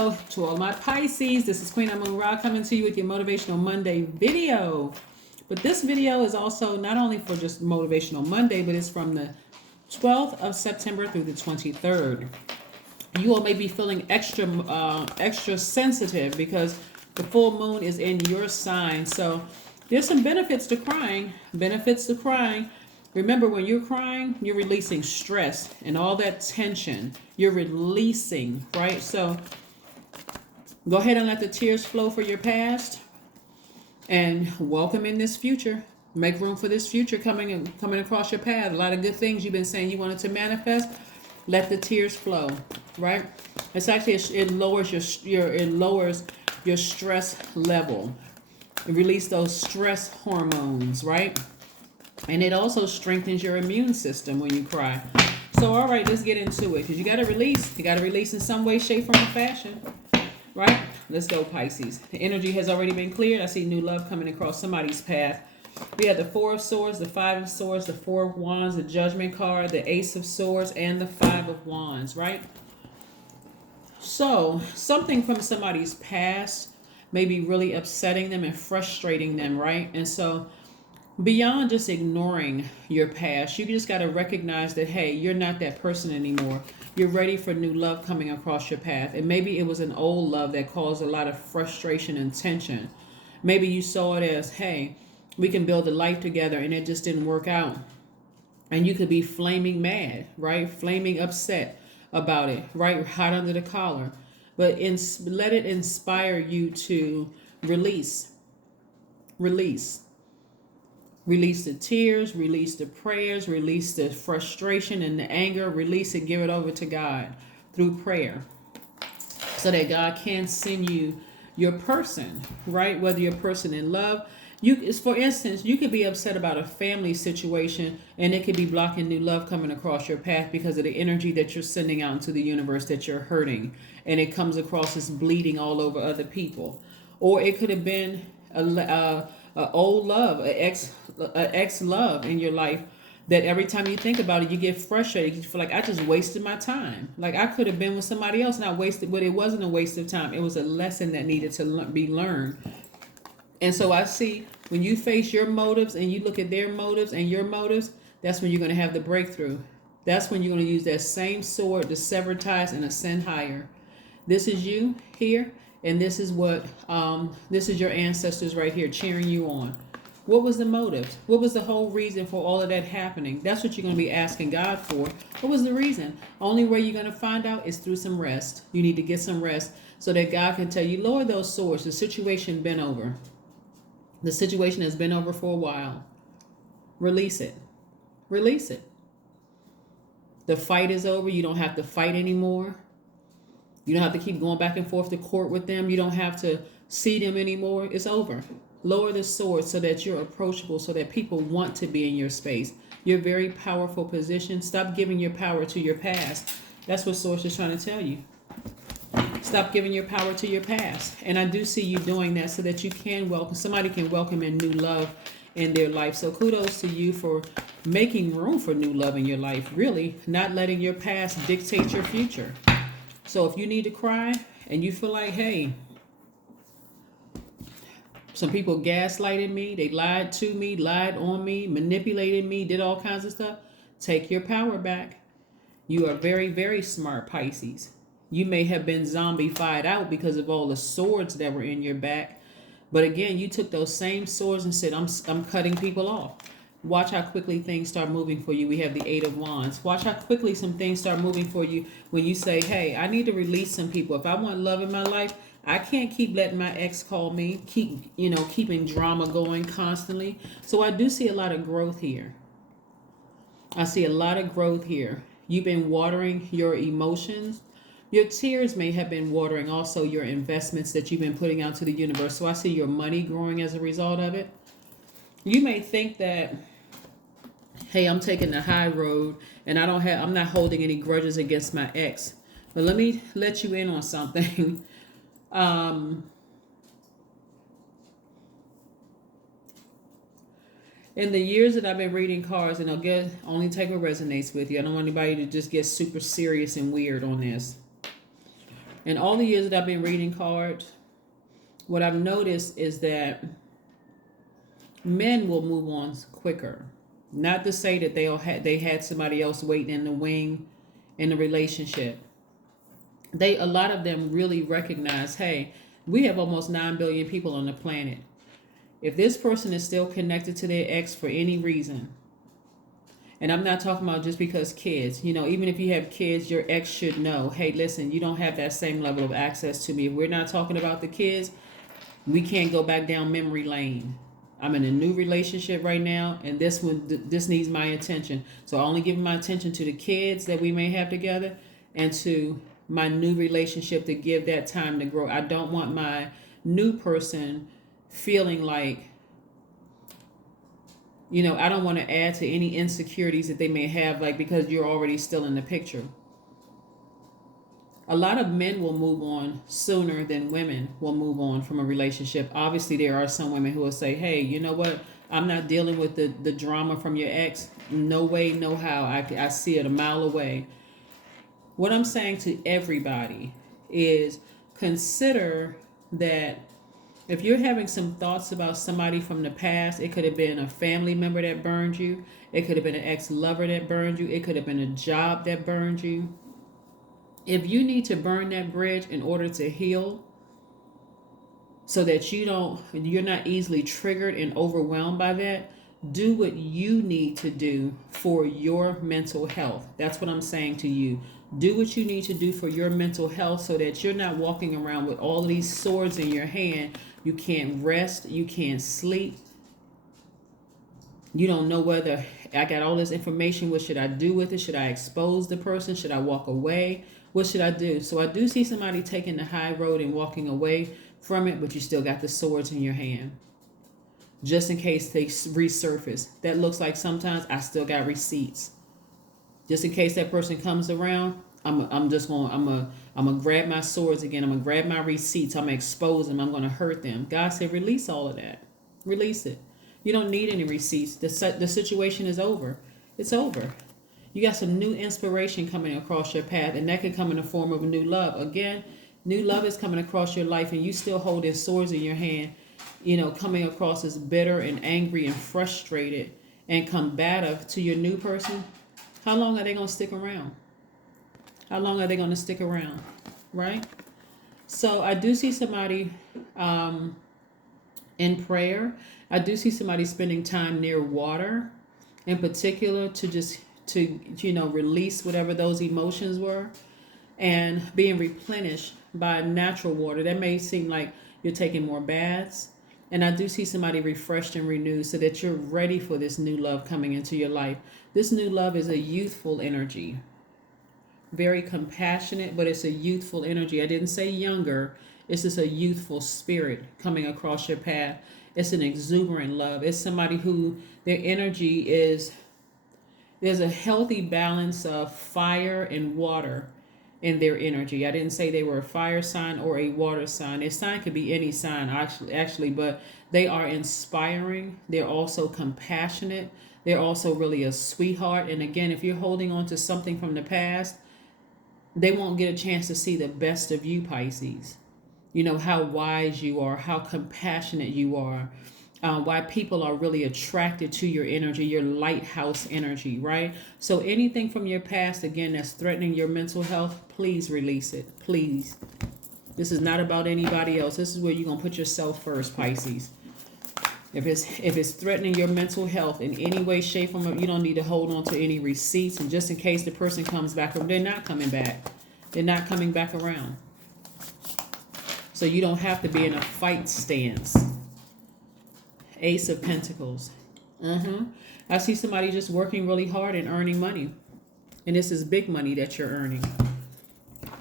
To all my Pisces, this is Queen Amun Ra coming to you with your Motivational Monday video. But this video is also not only for just Motivational Monday, but it's from the 12th of September through the 23rd. You all may be feeling extra sensitive because the full moon is in your sign. So there's some benefits to crying. Remember, when you're crying, you're releasing stress and all that tension. You're releasing, right? So go ahead and let the tears flow for your past and welcome in this future. Make room for this future coming across your path. A lot of good things you've been saying you wanted to manifest. Let the tears flow, right? It's actually, it lowers your stress level. Release those stress hormones, right? And it also strengthens your immune system when you cry. So, all right, let's get into it because you got to release. You got to release in some way, shape, form, or fashion, right? Let's go, Pisces. The energy has already been cleared. I see new love coming across somebody's path. We have the Four of Swords, the Five of Swords, the Four of Wands, the Judgment card, the Ace of Swords, and the Five of Wands, right? So, something from somebody's past may be really upsetting them and frustrating them, right? And so, beyond just ignoring your past, you just got to recognize that, hey, you're not that person anymore. You're ready for new love coming across your path. And maybe it was an old love that caused a lot of frustration and tension. Maybe you saw it as, hey, we can build a life together, and it just didn't work out. And you could be flaming mad, right? Flaming upset about it, right? Hot under the collar. But let it inspire you to release. Release the tears, release the prayers, release the frustration and the anger, release it, give it over to God through prayer so that God can send you your person, right? Whether you're a person in love, for instance, you could be upset about a family situation and it could be blocking new love coming across your path because of the energy that you're sending out into the universe that you're hurting, and it comes across as bleeding all over other people. Or it could have been a old love, an ex love in your life that every time you think about it, you get frustrated. You feel like, I just wasted my time. Like I could have been with somebody else and I wasted, but it wasn't a waste of time. It was a lesson that needed to be learned. And so I see when you face your motives and you look at their motives and your motives, that's when you're going to have the breakthrough. That's when you're going to use that same sword to sever ties and ascend higher. This is you here. And this is this is your ancestors right here cheering you on. What was the motive? What was the whole reason for all of that happening? That's what you're going to be asking God for. What was the reason? Only way you're going to find out is through some rest. You need to get some rest so that God can tell you, lower those swords. The situation been over. The situation has been over for a while. Release it. Release it. The fight is over. You don't have to fight anymore. You don't have to keep going back and forth to court with them. You don't have to see them anymore. It's over. Lower the sword so that you're approachable, so that people want to be in your space. You're a very powerful position. Stop giving your power to your past. That's what Source is trying to tell you. Stop giving your power to your past. And I do see you doing that so that you can somebody can welcome in new love in their life. So kudos to you for making room for new love in your life. Really, not letting your past dictate your future. So if you need to cry and you feel like, hey, some people gaslighted me, they lied to me, lied on me, manipulated me, did all kinds of stuff, take your power back. You are very, very smart, Pisces. You may have been zombified out because of all the swords that were in your back. But again, you took those same swords and said, I'm cutting people off. Watch how quickly things start moving for you. We have the Eight of Wands. Watch how quickly some things start moving for you when you say, hey, I need to release some people. If I want love in my life, I can't keep letting my ex call me, keeping drama going constantly. So I do see a lot of growth here. I see a lot of growth here. You've been watering your emotions. Your tears may have been watering also your investments that you've been putting out to the universe. So I see your money growing as a result of it. You may think that, hey, I'm taking the high road and I'm not holding any grudges against my ex. But let me let you in on something. In the years that I've been reading cards, and only take what resonates with you. I don't want anybody to just get super serious and weird on this. In all the years that I've been reading cards, what I've noticed is that men will move on quicker. Not to say that they had somebody else waiting in the wing in the relationship. A lot of them really recognize, hey, we have almost 9 billion people on the planet. If this person is still connected to their ex for any reason, and I'm not talking about just because kids, even if you have kids, your ex should know, hey, listen, you don't have that same level of access to me. If we're not talking about the kids, we can't go back down memory lane. I'm in a new relationship right now, and this needs my attention. So I only give my attention to the kids that we may have together and to my new relationship to give that time to grow. I don't want my new person feeling like, I don't want to add to any insecurities that they may have, like because you're already still in the picture. A lot of men will move on sooner than women will move on from a relationship. Obviously, there are some women who will say, hey, you know what? I'm not dealing with the drama from your ex. No way, no how. I see it a mile away. What I'm saying to everybody is consider that if you're having some thoughts about somebody from the past, it could have been a family member that burned you. It could have been an ex-lover that burned you. It could have been a job that burned you. If you need to burn that bridge in order to heal so that you're not easily triggered and overwhelmed by that, do what you need to do for your mental health. That's what I'm saying to you. Do what you need to do for your mental health so that you're not walking around with all of these swords in your hand. You can't rest. You can't sleep. You don't know whether I got all this information. What should I do with it? Should I expose the person? Should I walk away? What should I do? So I do see somebody taking the high road and walking away from it, but you still got the swords in your hand. Just in case they resurface. That looks like sometimes I still got receipts. Just in case that person comes around, I'm gonna grab my swords again. I'm gonna grab my receipts. I'm gonna expose them. I'm gonna hurt them. God said, release all of that. Release it. You don't need any receipts. The situation is over. It's over. You got some new inspiration coming across your path, and that can come in the form of a new love. Again, new love is coming across your life, and you still holding swords in your hand, coming across as bitter and angry and frustrated and combative to your new person. How long are they going to stick around? How long are they going to stick around? Right? So I do see somebody in prayer. I do see somebody spending time near water in particular to release whatever those emotions were and being replenished by natural water. That may seem like you're taking more baths. And I do see somebody refreshed and renewed so that you're ready for this new love coming into your life. This new love is a youthful energy. Very compassionate, but it's a youthful energy. I didn't say younger. It's just a youthful spirit coming across your path. It's an exuberant love. It's somebody who their energy is, there's a healthy balance of fire and water in their energy. I didn't say they were a fire sign or a water sign. Their sign could be any sign actually, but they are inspiring. They're also compassionate. They're also really a sweetheart. And again, if you're holding on to something from the past, they won't get a chance to see the best of you, Pisces. How wise you are, how compassionate you are, why people are really attracted to your energy, your lighthouse energy, right? So anything from your past, again, that's threatening your mental health, please release it, please. This is not about anybody else. This is where you're going to put yourself first, Pisces. If it's threatening your mental health in any way, shape, or form, you don't need to hold on to any receipts. And just in case the person comes back, they're not coming back. They're not coming back around. So you don't have to be in a fight stance. Ace of Pentacles. I see somebody just working really hard and earning money. And this is big money that you're earning.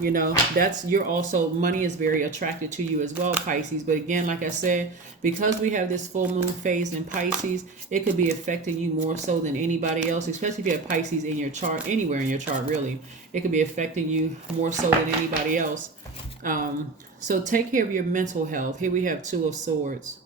You're also, money is very attracted to you as well, Pisces. But again, like I said, because we have this full moon phase in Pisces, it could be affecting you more so than anybody else, especially if you have Pisces in your chart, anywhere in your chart, really. It could be affecting you more so than anybody else. So take care of your mental health. Here we have Two of Swords.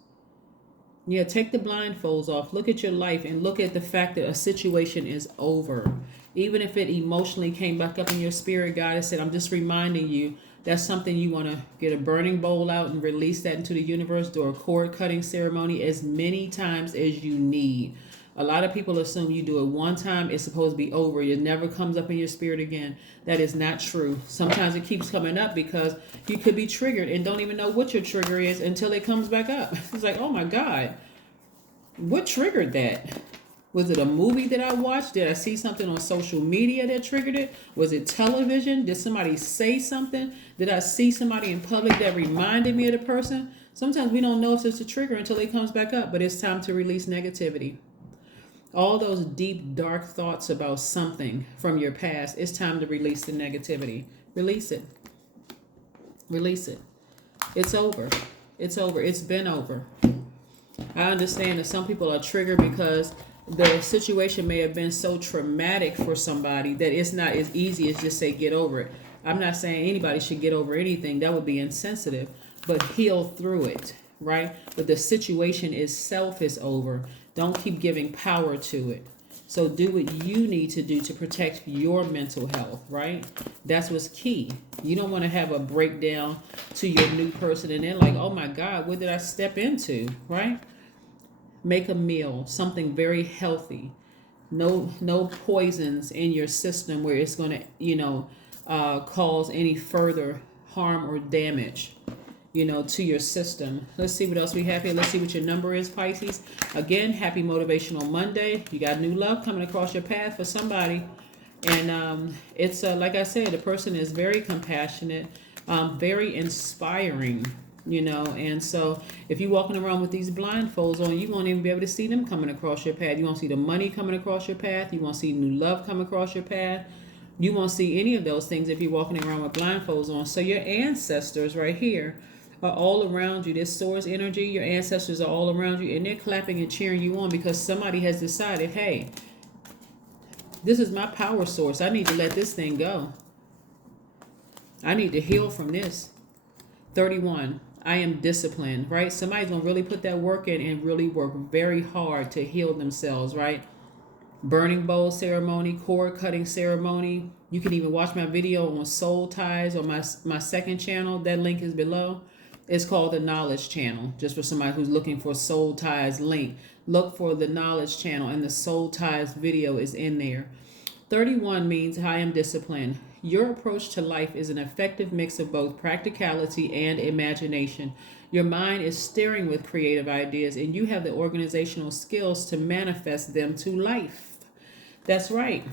Yeah, take the blindfolds off. Look at your life and look at the fact that a situation is over. Even if it emotionally came back up in your spirit, God has said, I'm just reminding you That's something you want to get a burning bowl out and release that into the universe. Do a cord cutting ceremony as many times as you need. A lot of people assume you do it one time, it's supposed to be over. It never comes up in your spirit again. That is not true. Sometimes it keeps coming up because you could be triggered and don't even know what your trigger is until it comes back up. It's like, oh my God, what triggered that? Was it a movie that I watched? Did I see something on social media that triggered it? Was it television? Did somebody say something? Did I see somebody in public that reminded me of the person? Sometimes we don't know if it's a trigger until it comes back up, but it's time to release negativity. All those deep, dark thoughts about something from your past, it's time to release the negativity. Release it. Release it. It's over. It's over. It's been over. I understand that some people are triggered because the situation may have been so traumatic for somebody that it's not as easy as just say get over it. I'm not saying anybody should get over anything. That would be insensitive. But heal through it, right? But the situation itself is over. Don't keep giving power to it. So do what you need to do to protect your mental health, right? That's what's key. You don't want to have a breakdown to your new person and then like, oh my God, what did I step into, right? Make a meal, something very healthy. No poisons in your system where it's going to, cause any further harm or damage, to your system. Let's see what else we have here. Let's see what your number is, Pisces. Again, happy Motivational Monday. You got new love coming across your path for somebody. And it's like I said, the person is very compassionate, very inspiring, and so if you're walking around with these blindfolds on, you won't even be able to see them coming across your path. You won't see the money coming across your path. You won't see new love come across your path. You won't see any of those things if you're walking around with blindfolds on. So your ancestors right here are all around you. This source energy, your ancestors are all around you, and they're clapping and cheering you on because somebody has decided, hey, this is my power source. I need to let this thing go. I need to heal from this. 31. I am disciplined, right? Somebody's going to really put that work in and really work very hard to heal themselves, right? Burning bowl ceremony, cord cutting ceremony. You can even watch my video on soul ties on my second channel. That link is below. It's called the Knowledge Channel. Just for somebody who's looking for soul ties link, look for the Knowledge Channel and the soul ties video is in there. 31 means I am disciplined. Your approach to life is an effective mix of both practicality and imagination. Your mind is stirring with creative ideas, and you have the organizational skills to manifest them to life. That's right.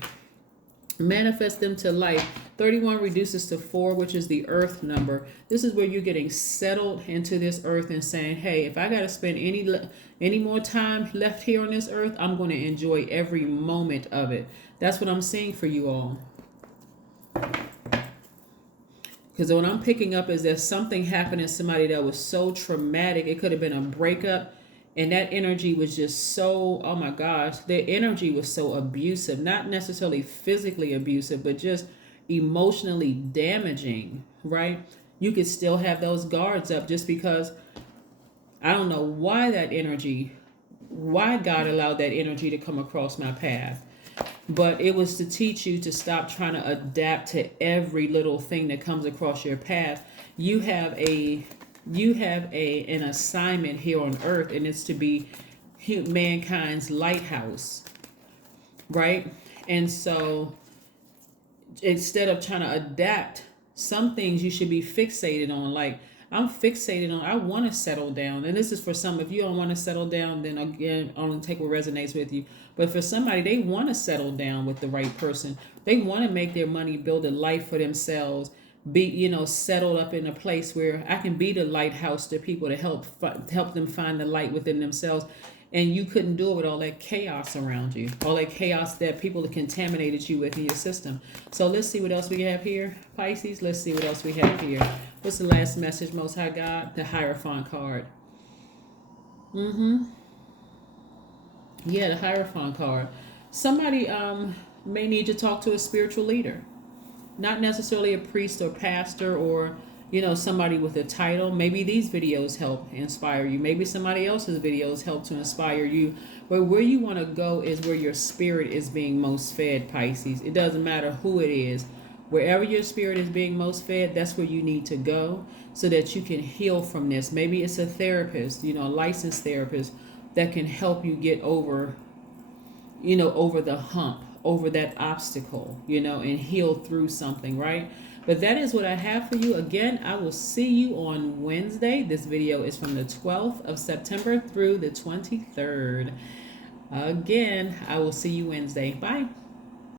Manifest them to life. 31 reduces to 4, which is the earth number. This is where you're getting settled into this earth and saying, hey, if I got to spend any more time left here on this earth, I'm going to enjoy every moment of it. That's what I'm seeing for you all. Because what I'm picking up is that something happened to somebody that was so traumatic. It could have been a breakup. And that energy was just so, oh my gosh, their energy was so abusive. Not necessarily physically abusive, but just emotionally damaging, right? You could still have those guards up just because I don't know why God allowed that energy to come across my path. But it was to teach you to stop trying to adapt to every little thing that comes across your path. You have an assignment here on earth, and it's to be mankind's lighthouse, right? And so instead of trying to adapt, some things you should be fixated on. Like I'm fixated on, I want to settle down. And this is for some, if you don't want to settle down, then again, only take what resonates with you. But for somebody, they want to settle down with the right person. They want to make their money, build a life for themselves, be, settled up in a place where I can be the lighthouse to people to help them find the light within themselves. And you couldn't do it with all that chaos around you, all that chaos that people have contaminated you with in your system. So let's see what else we have here, Pisces. Let's see what else we have here. What's the last message, Most High God? The Hierophant card. Yeah, the Hierophant card. Somebody may need to talk to a spiritual leader. Not necessarily a priest or pastor or, somebody with a title. Maybe these videos help inspire you. Maybe somebody else's videos help to inspire you. But where you want to go is where your spirit is being most fed, Pisces. It doesn't matter who it is. Wherever your spirit is being most fed, that's where you need to go so that you can heal from this. Maybe it's a therapist, a licensed therapist that can help you get over, over the hump, over that obstacle, and heal through something, right? But that is what I have for you. Again, I will see you on Wednesday. This video is from the 12th of September through the 23rd. Again, I will see you Wednesday. Bye.